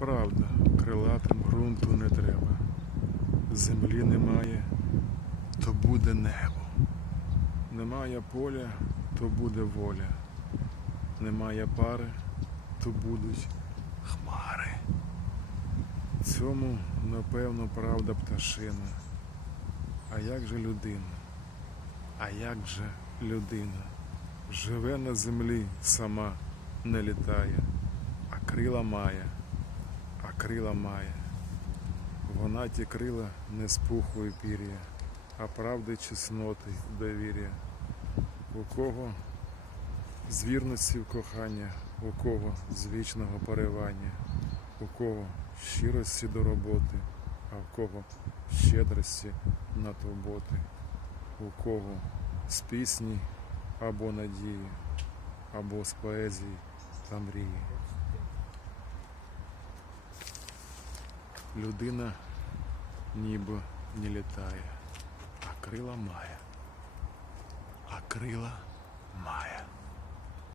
Правда, крилатим ґрунту не треба. Землі немає, то буде небо. Немає поля, то буде воля. Немає пари, то будуть хмари. Цьому, напевно, правда пташина. А як же людина? А як же людина? Живе на землі сама, не літає, а крила має, крила має. Вона ті крила не з пуху і пір'я, а правди чесноти, довір'я. У кого з вірності в кохання, у кого з вічного поривання, у кого щирості до роботи, а в кого щедрості на турботи, у кого з пісні або надії, або з поезії та мрії. Людина ніби не літає, а крила має. А крила має.